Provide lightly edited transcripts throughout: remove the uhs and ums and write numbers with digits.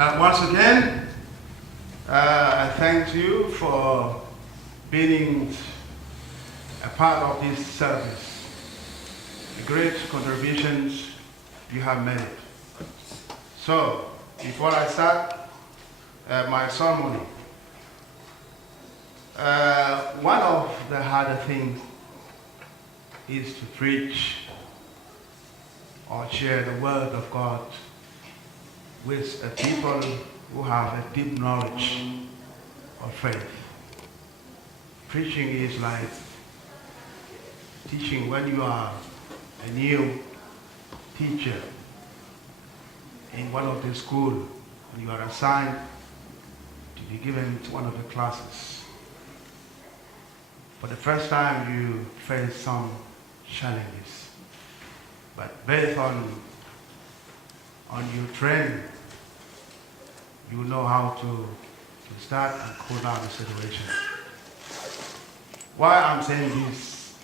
Once again, I thank you for being a part of this service. The great contributions you have made. So, before I start my ceremony, one of the harder things is to preach or share the word of God with people who have a deep knowledge of faith. Preaching is like teaching when you are a new teacher in one of the schools and you are assigned to be given to one of the classes. For the first time you face some challenges, but based on your training, you know how to start and cool down the situation. Why I'm saying this,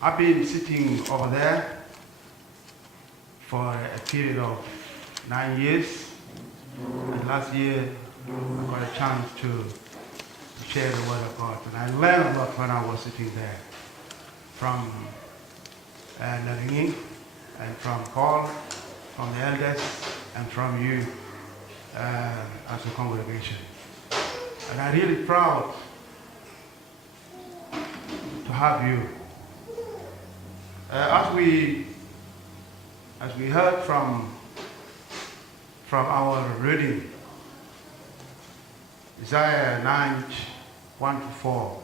I've been sitting over there for a period of 9 years, and last year I got a chance to share the word of God, and I learned a lot when I was sitting there, from Naringing and from Paul, from the elders, and from you as a congregation. And I'm really proud to have you. As we heard from our reading, Isaiah 9, 1-4,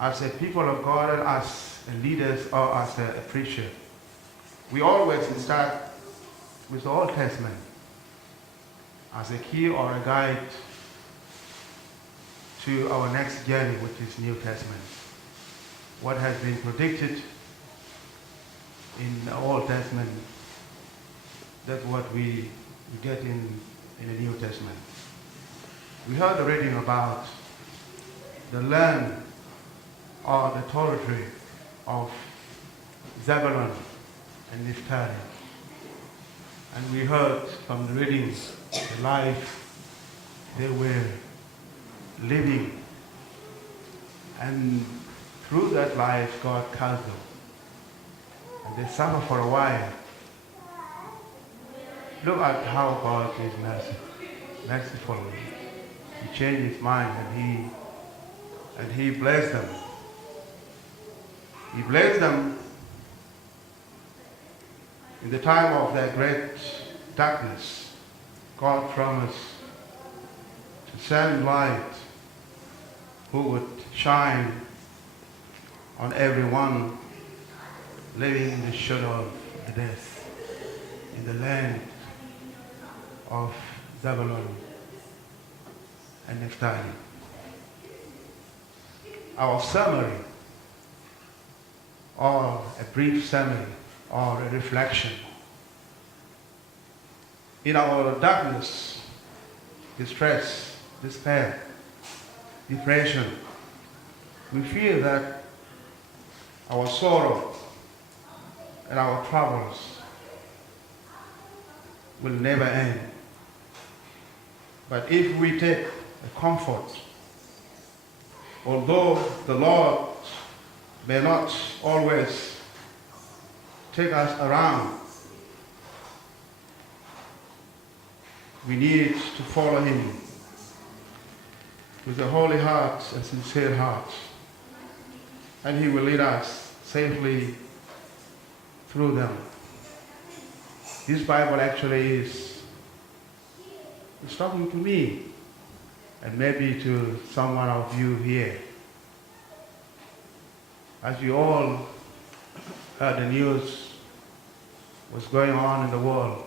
as a people of God and as leaders or as a preacher, we always start with the Old Testament as a key or a guide to our next journey, which is New Testament. What has been predicted in the Old Testament, that's what we get in the New Testament. We heard the reading about the land or the territory of Zebulun and Naphtali. And we heard from the readings the life they were living. And through that life, God calls them. And they suffer for a while. Look at how God is merciful. He changed his mind and he blessed them. He blessed them in the time of their great darkness. God promised to send light who would shine on everyone living in the shadow of the death in the land of Zebulun and Naphtali. Our summary, or a brief summary, or a reflection. In our darkness, distress, despair, depression, we feel that our sorrow and our troubles will never end. But if we take a comfort, although the Lord may not always take us around, we need to follow him with a holy heart and sincere heart, and he will lead us safely through them. This Bible actually is talking to me and maybe to someone of you here. As you all heard the news what's going on in the world,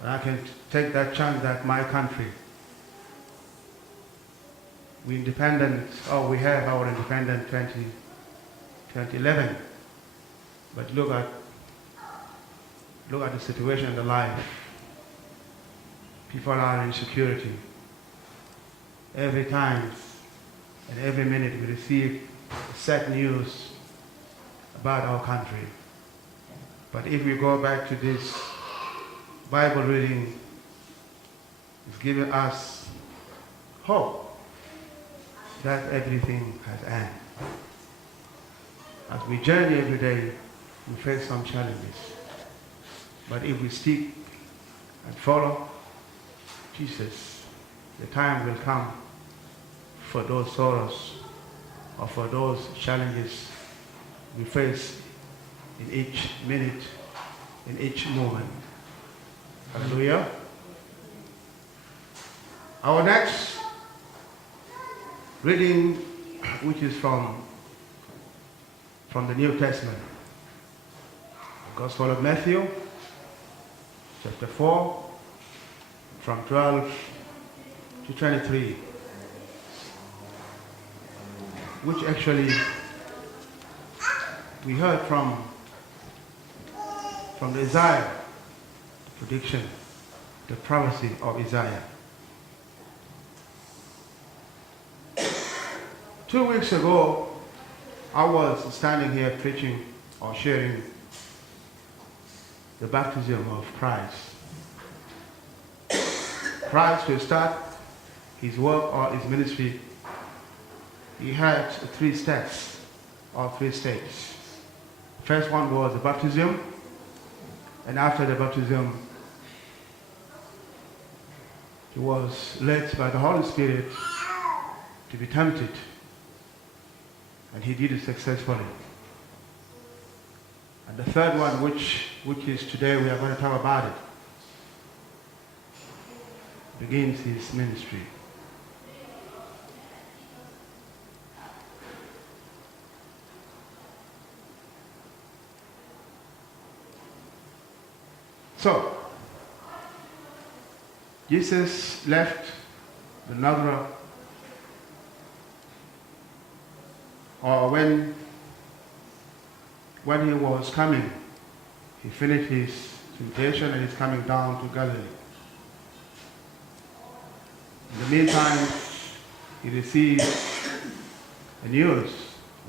and I can take that chance that my country, we have our independence 2011, but look at the situation in the life. People are in security. Every time and every minute we receive sad news about our country. But if we go back to this Bible reading, it's giving us hope that everything has end. As we journey every day, we face some challenges. But if we stick and follow Jesus, the time will come for those sorrows or for those challenges we face in each minute, in each moment. Hallelujah. Our next reading, which is from the New Testament, the Gospel of Matthew, chapter 4, from 12 to 23, which actually we heard from the Isaiah, the prediction, the prophecy of Isaiah. 2 weeks ago, I was standing here preaching or sharing the baptism of Christ. Christ, to start his work or his ministry, he had 3 steps or 3 stages. First one was the baptism, and after the baptism, he was led by the Holy Spirit to be tempted, and he did it successfully. And the third one, which is today we are going to talk about it, begins his ministry. So, Jesus left the Nazareth, or when he was coming, he finished his temptation and is coming down to Galilee. In the meantime, he received the news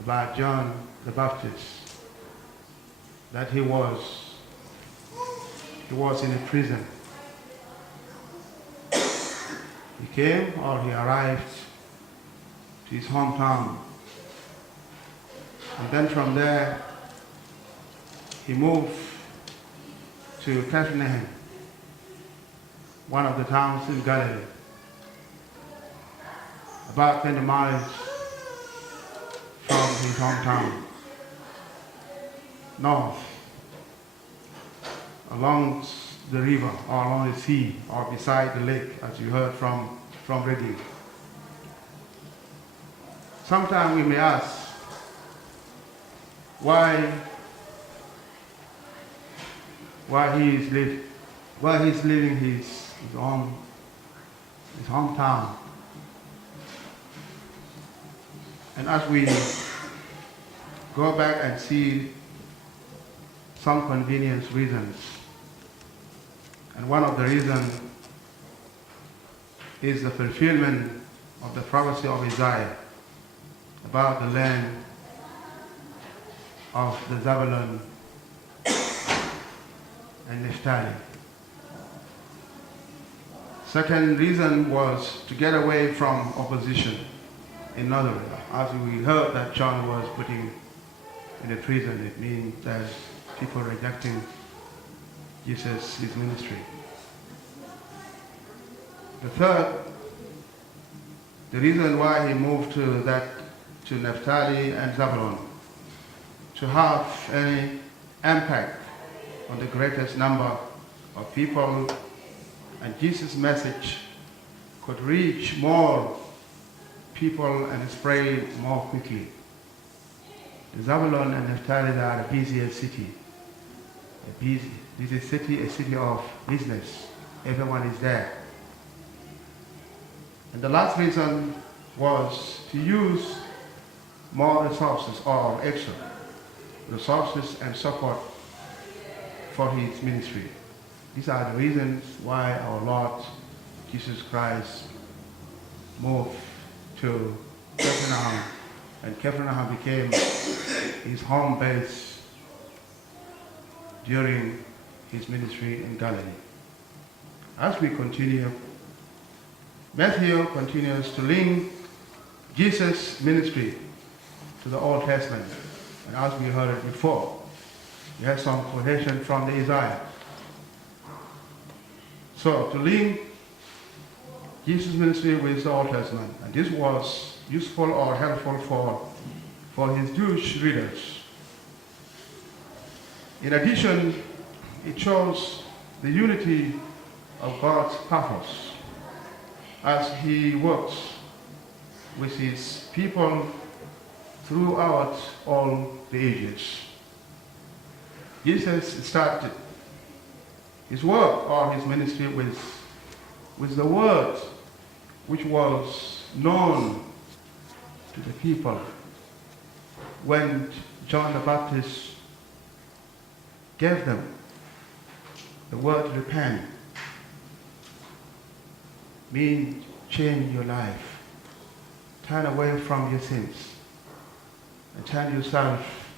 about John the Baptist, that he was in a prison. He came, or he arrived to his hometown. And then from there, he moved to Capernaum, one of the towns in Galilee, about 20 miles from his hometown, north, along the river, or along the sea, or beside the lake, as you heard from reading. Sometimes we may ask, why he's leaving his hometown. And as we go back and see some convenience reasons, and one of the reasons is the fulfillment of the prophecy of Isaiah about the land of the Zebulun and Naphtali. Second reason was to get away from opposition. In other words, as we heard that John was putting in a prison, it means there's people rejecting Jesus, his ministry. The third, the reason why he moved to Naphtali and Zebulun, to have any impact on the greatest number of people, and Jesus' message could reach more people and spread more quickly. The Zebulun and Naphtali are a busier city. This is a city of business. Everyone is there. And the last reason was to use more resources or extra resources and support for his ministry. These are the reasons why our Lord Jesus Christ moved to Capernaum, and Capernaum became his home base. during his ministry in Galilee. As we continue, Matthew continues to link Jesus' ministry to the Old Testament. And as we heard it before, we have some quotation from the Isaiah. So to link Jesus' ministry with the Old Testament, and this was useful or helpful for his Jewish readers. In addition, it shows the unity of God's purpose as he works with his people throughout all the ages. Jesus started his work or his ministry with the word which was known to the people when John the Baptist gave them the word repent. Means change your life. Turn away from your sins and turn yourself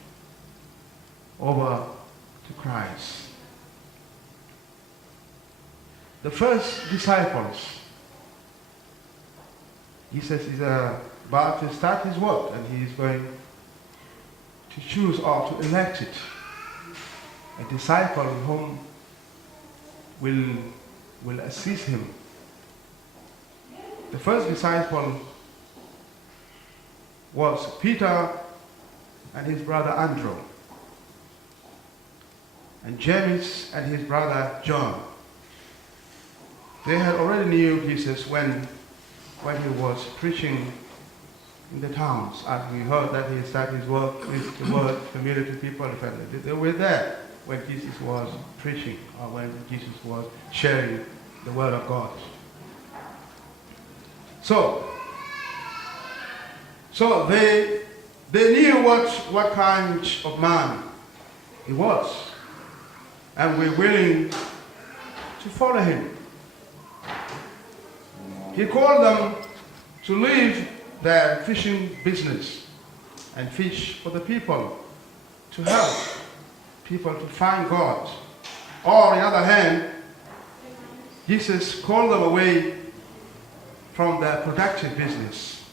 over to Christ. The first disciples, Jesus is about to start his work, and he is going to choose or to elect it, a disciple whom will assist him. The first disciple was Peter and his brother Andrew, and James and his brother John. They had already knew Jesus when he was preaching in the towns, as we heard that he started his work with the word familiar to people. They were there when Jesus was preaching, or when Jesus was sharing the word of God. So they knew what kind of man he was, and were willing to follow him. He called them to leave their fishing business and fish for the people, to help people to find God. Or on the other hand, Jesus called them away from their productive business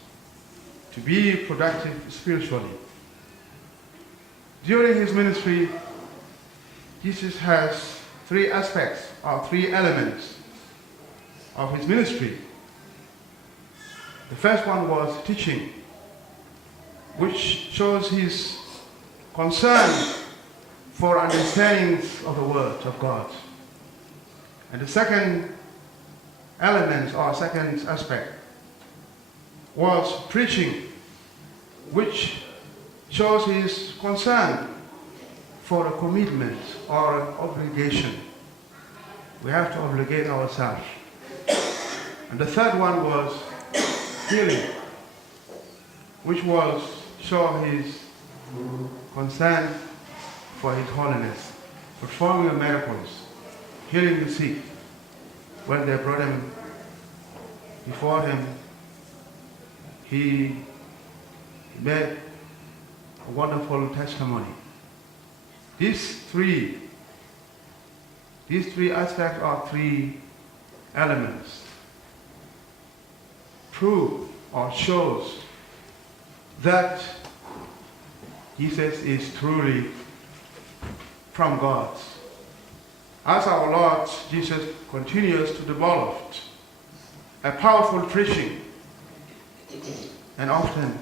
to be productive spiritually. During his ministry, Jesus has three aspects or three elements of his ministry. The first one was teaching, which shows his concern for understanding of the Word of God. And the second element or second aspect was preaching, which shows his concern for a commitment or an obligation. We have to obligate ourselves. And the third one was healing, which was show his concern for his holiness, performing miracles, healing the sick. When they brought him before him, he made a wonderful testimony. These three aspects or three elements prove or shows that Jesus is truly from God. As our Lord Jesus continues to develop a powerful preaching, and often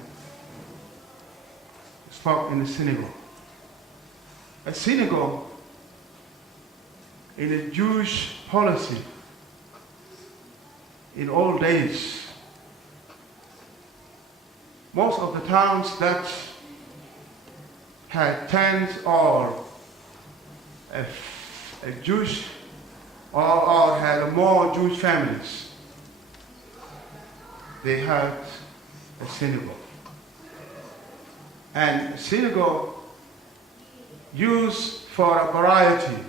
spoke in the synagogue. A synagogue in a Jewish policy in old days, most of the towns that had tents or a Jewish or had more Jewish families, they had a synagogue. And synagogue used for a variety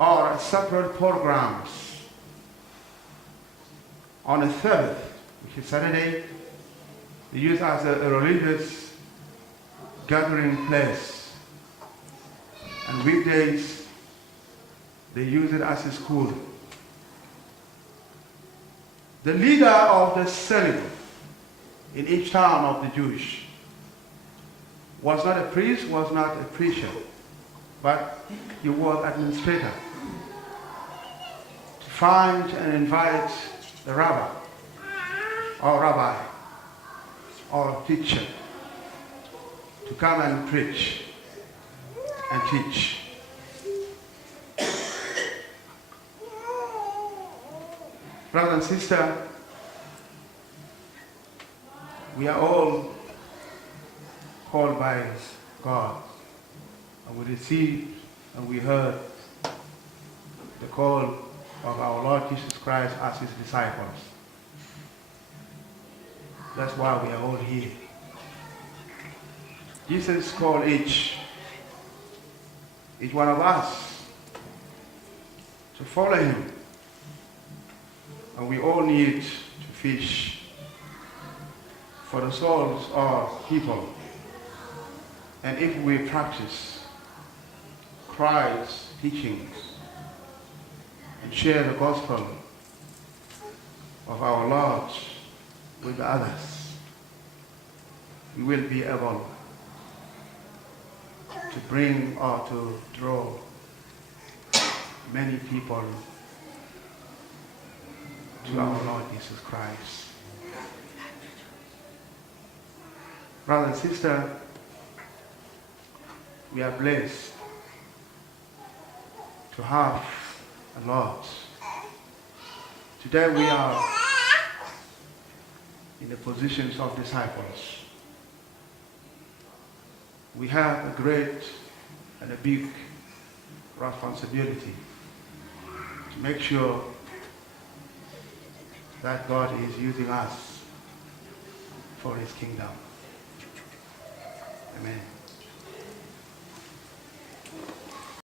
or separate programs. On the Sabbath, which is Saturday, they use as a religious gathering place. And weekdays, they use it as a school. The leader of the synagogue in each town of the Jewish was not a priest, was not a preacher, but he was administrator. To find and invite the rabbi or teacher to come and preach and teach. Brother and sister, we are all called by God, and we received and we heard the call of our Lord Jesus Christ as his disciples. That's why we are all here. Jesus called each one of us to follow him. And we all need to fish for the souls of people. And if we practice Christ's teachings and share the gospel of our Lord with others, we will be able to bring or to draw many people to our Lord Jesus Christ. Brother and sister, we are blessed to have a Lord. Today we are in the positions of disciples. We have a great and a big responsibility to make sure that God is using us for his kingdom.